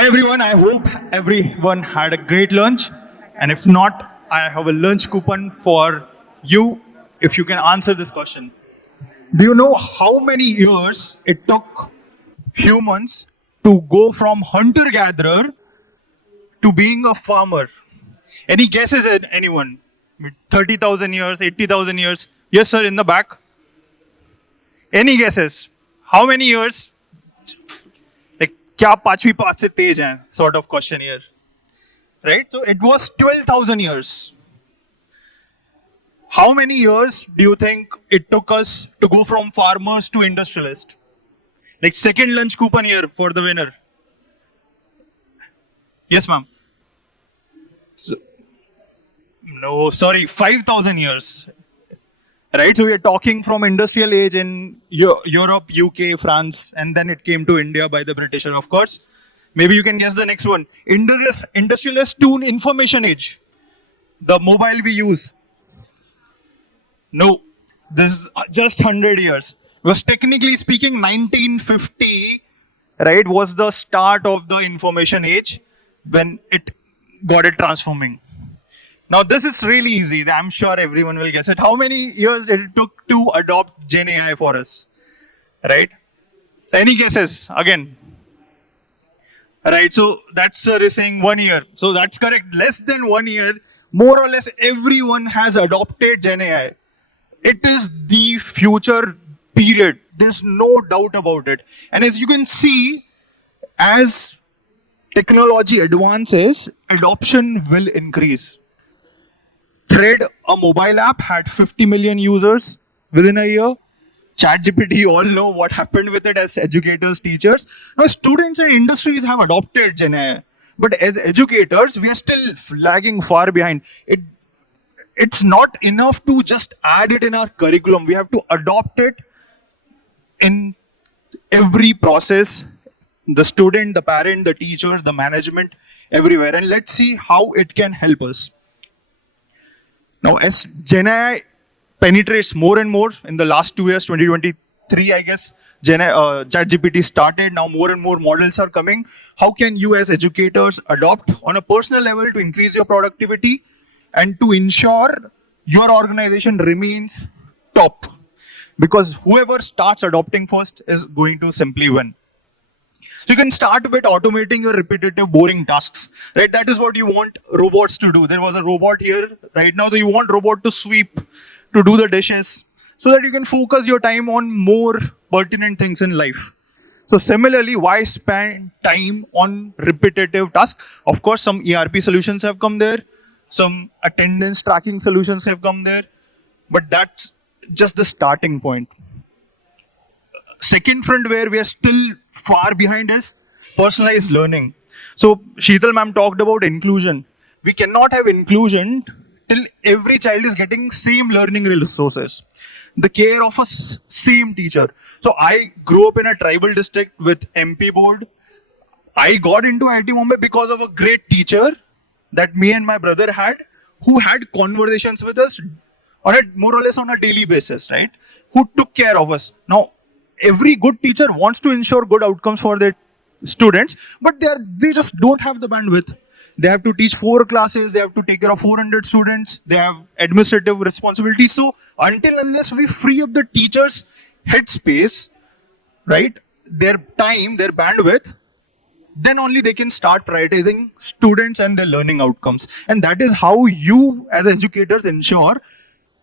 Hi everyone, I hope everyone had a great lunch. And if not, I have a lunch coupon for you if you can answer this question. Do you know how many years it took humans to go from hunter-gatherer to being a farmer? Any guesses, anyone? 30,000 years, 80,000 years? Yes, sir, in the back. Any guesses? How many years? Like, क्या पांचवी पांच से तेज हैं? Sort of question here. Right? So it was 12,000 years. How many years do you think it took us to go from farmers to industrialists? Like second lunch coupon here for the winner. Yes, ma'am. So, no, sorry, 5,000 years. Right, so we are talking from industrial age in Europe, UK, France, and then it came to India by the British, of course. Maybe you can guess the next one. Industrialist to information age. The mobile we use. No, this is just 100 years. Because technically speaking, 1950, right, was the start of the information age when it got it transforming. Now this is really easy. I'm sure everyone will guess it. How many years did it took to adopt Gen AI for us? Right? Any guesses? Again. Right, so that's saying 1 year. So that's correct. Less than 1 year, more or less everyone has adopted Gen AI. It is the future period. There's no doubt about it. And as you can see, as technology advances, adoption will increase. Thread, a mobile app, had 50 million users within a year. ChatGPT, all know what happened with it as educators, teachers. Now, students and industries have adopted Gen AI. But as educators, we are still lagging far behind. It's not enough to just add it in our curriculum. We have to adopt it in every process. The student, the parent, the teachers, the management, everywhere. And let's see how it can help us. Now, as Gen AI penetrates more and more in the last 2 years, 2023, I guess, ChatGPT started. Now more and more models are coming. How can you as educators adopt on a personal level to increase your productivity and to ensure your organization remains top? Because whoever starts adopting first is going to simply win. So you can start with automating your repetitive, boring tasks, right? That is what you want robots to do. There was a robot here right now, so you want robot to sweep, to do the dishes, so that you can focus your time on more pertinent things in life. So similarly, why spend time on repetitive tasks? Of course, some ERP solutions have come there, some attendance tracking solutions have come there, but that's just the starting point. Second front where we are still far behind is personalized learning. So Sheetal ma'am talked about inclusion. We cannot have inclusion till every child is getting same learning resources, the care of a same teacher. So I grew up in a tribal district with MP board. I got into IIT Mumbai because of a great teacher that me and my brother had, who had conversations with us on a more or less on a daily basis, right? Who took care of us. Now, every good teacher wants to ensure good outcomes for their students, but they just don't have the bandwidth. They have to teach 4 classes, they have to take care of 400 students, they have administrative responsibilities. So until unless we free up the teachers' headspace, right, their time, their bandwidth, then only they can start prioritizing students and their learning outcomes. And that is how you as educators ensure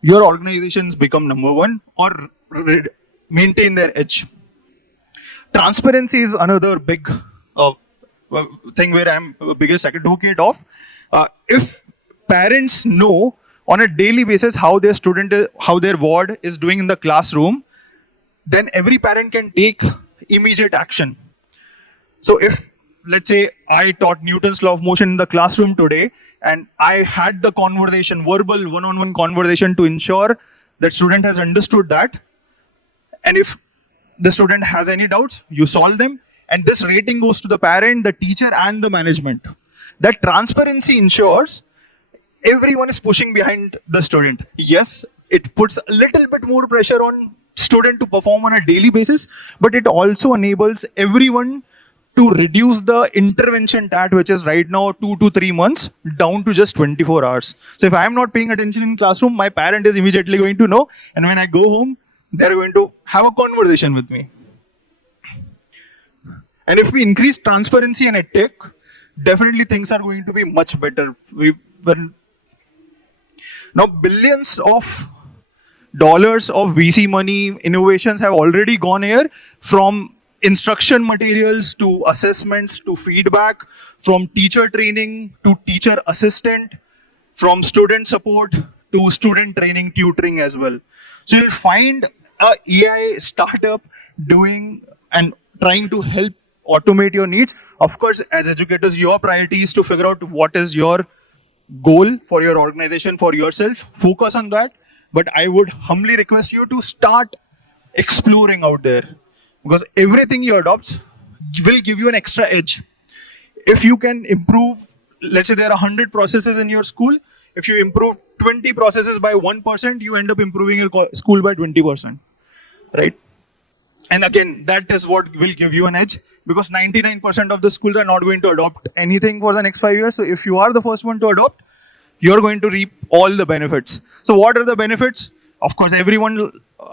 your organizations become number one or maintain their edge. Transparency is another big thing where I'm the biggest advocate of. If parents know on a daily basis how their ward is doing in the classroom, then every parent can take immediate action. So if, let's say, I taught Newton's law of motion in the classroom today, and I had the conversation, verbal one-on-one conversation to ensure that student has understood that. And if the student has any doubts, you solve them. And this rating goes to the parent, the teacher, and the management. That transparency ensures everyone is pushing behind the student. Yes, it puts a little bit more pressure on student to perform on a daily basis, but it also enables everyone to reduce the intervention TAT, which is right now 2 to 3 months, down to just 24 hours. So if I'm not paying attention in classroom, my parent is immediately going to know. And when I go home, they're going to have a conversation with me. And if we increase transparency and edtech, definitely things are going to be much better. Now billions of dollars of VC money innovations have already gone here, from instruction materials to assessments to feedback, from teacher training to teacher assistant, from student support to student training, tutoring as well. So you'll find a AI startup doing and trying to help automate your needs. Of course, as educators, your priority is to figure out what is your goal for your organization, for yourself. Focus on that. But I would humbly request you to start exploring out there, because everything you adopt will give you an extra edge. If you can improve, let's say there are 100 processes in your school, if you improve 20 processes by 1%, you end up improving your school by 20%, right? And again, that is what will give you an edge, because 99% of the schools are not going to adopt anything for the next 5 years. So if you are the first one to adopt, you're going to reap all the benefits. So what are the benefits? Of course, everyone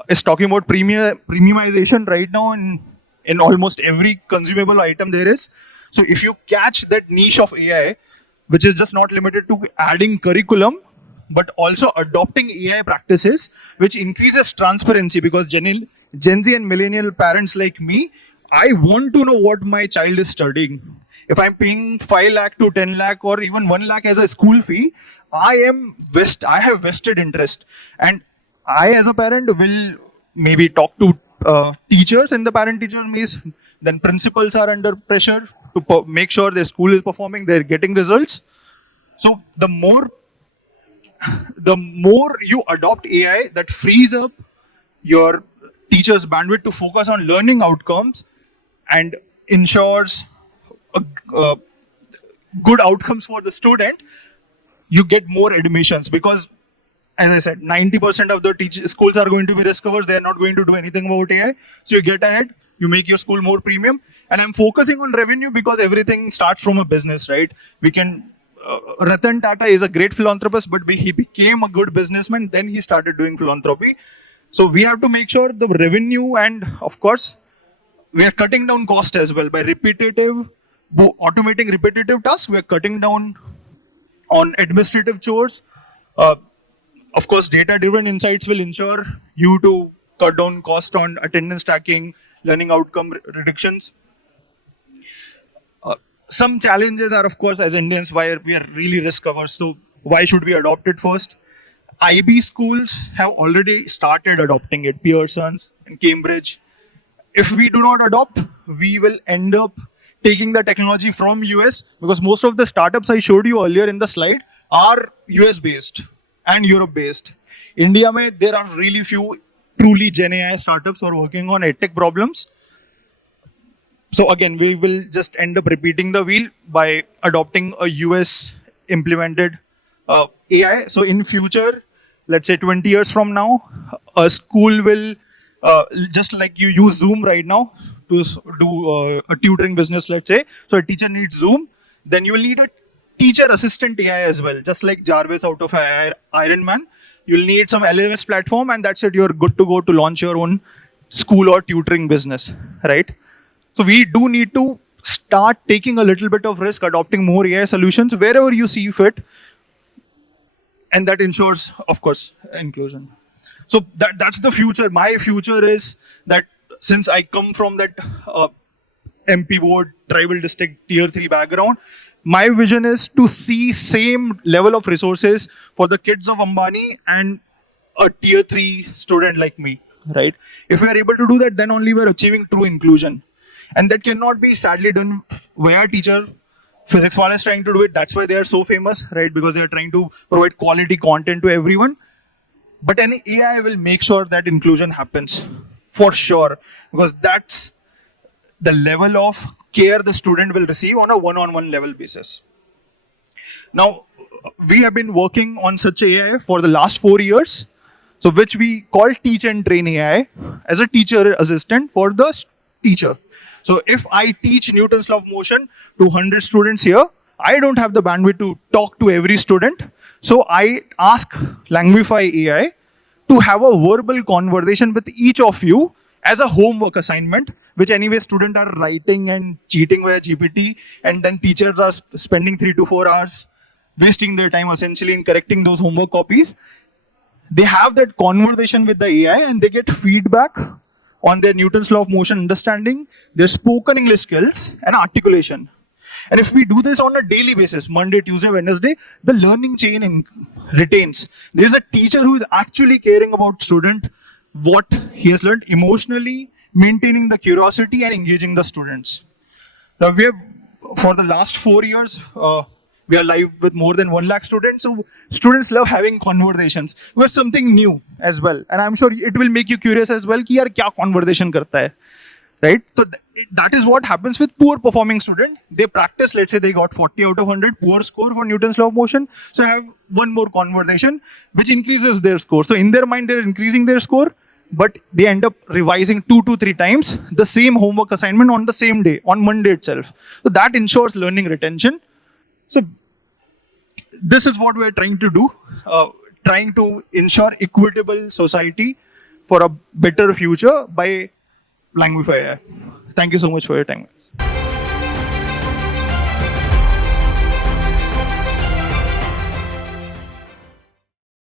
is talking about premiumization right now in almost every consumable item there is. So if you catch that niche of AI, which is just not limited to adding curriculum, but also adopting AI practices, which increases transparency, because Gen Z and millennial parents like me, I want to know what my child is studying. If I'm paying 5 lakh to 10 lakh or even 1 lakh as a school fee, I have vested interest. And I as a parent will maybe talk to teachers in the parent-teacher meetings. Then principals are under pressure to make sure their school is performing, they're getting results. So the more you adopt AI, that frees up your teachers' bandwidth to focus on learning outcomes and ensures good outcomes for the student. You get more admissions, because as I said, 90% of the schools are going to be risk averse. They're not going to do anything about AI. So you get ahead, you make your school more premium. And I'm focusing on revenue because everything starts from a business, right? We can, Ratan Tata is a great philanthropist, but he became a good businessman. Then he started doing philanthropy. So we have to make sure the revenue, and of course, we are cutting down cost as well by automating repetitive tasks. We are cutting down on administrative chores. Of course, data-driven insights will ensure you to cut down cost on attendance tracking, learning outcome reductions. Some challenges are, of course, as Indians, why we are really risk averse. So why should we adopt it first? IB schools have already started adopting it, Pearson's and Cambridge. If we do not adopt, we will end up taking the technology from US, because most of the startups I showed you earlier in the slide are US based and Europe based. India, there are really few truly Gen AI startups who are working on edtech problems. So again, we will just end up repeating the wheel by adopting a US implemented AI. So in future, let's say 20 years from now, a school will, just like you use Zoom right now to do a tutoring business, let's say. So a teacher needs Zoom, then you will need a teacher assistant AI as well, just like Jarvis out of Iron Man. You'll need some LMS platform, and that's it. You're good to go to launch your own school or tutoring business, right? So we do need to start taking a little bit of risk, adopting more AI solutions wherever you see fit. And that ensures, of course, inclusion. So that's the future. My future is that, since I come from that MP board, tribal district, tier 3 background, my vision is to see same level of resources for the kids of Ambani and a tier 3 student like me, right? If we are able to do that, then only we are achieving true inclusion. And that cannot be sadly done via teacher. Physics wala is trying to do it. That's why they are so famous, right? Because they are trying to provide quality content to everyone. But any AI will make sure that inclusion happens, for sure. Because that's the level of care the student will receive on a one-on-one level basis. Now, we have been working on such AI for the last 4 years, so which we call Teach and Train AI as a teacher assistant for the teacher. So if I teach Newton's law of motion to 100 students here, I don't have the bandwidth to talk to every student. So I ask Langify AI to have a verbal conversation with each of you as a homework assignment, which anyway students are writing and cheating via GPT, and then teachers are spending 3 to 4 hours wasting their time essentially in correcting those homework copies. They have that conversation with the AI and they get feedback on their Newton's law of motion understanding, their spoken English skills, and articulation. And if we do this on a daily basis, Monday, Tuesday, Wednesday, the learning chain retains. There's a teacher who is actually caring about student, what he has learned emotionally, maintaining the curiosity and engaging the students. Now we have, for the last 4 years, we are live with more than 1 lakh students. So students love having conversations with something new as well. And I'm sure it will make you curious as well कि यार क्या conversation करता है, right? So that is what happens with poor performing student. They practice, let's say they got 40 out of 100, poor score for Newton's law of motion. So have one more conversation, which increases their score. So in their mind, they're increasing their score, but they end up revising 2 to 3 times the same homework assignment on the same day, on Monday itself. So that ensures learning retention. So this is what we're trying to do, trying to ensure equitable society for a better future by Langify AI. Thank you so much for your time, guys.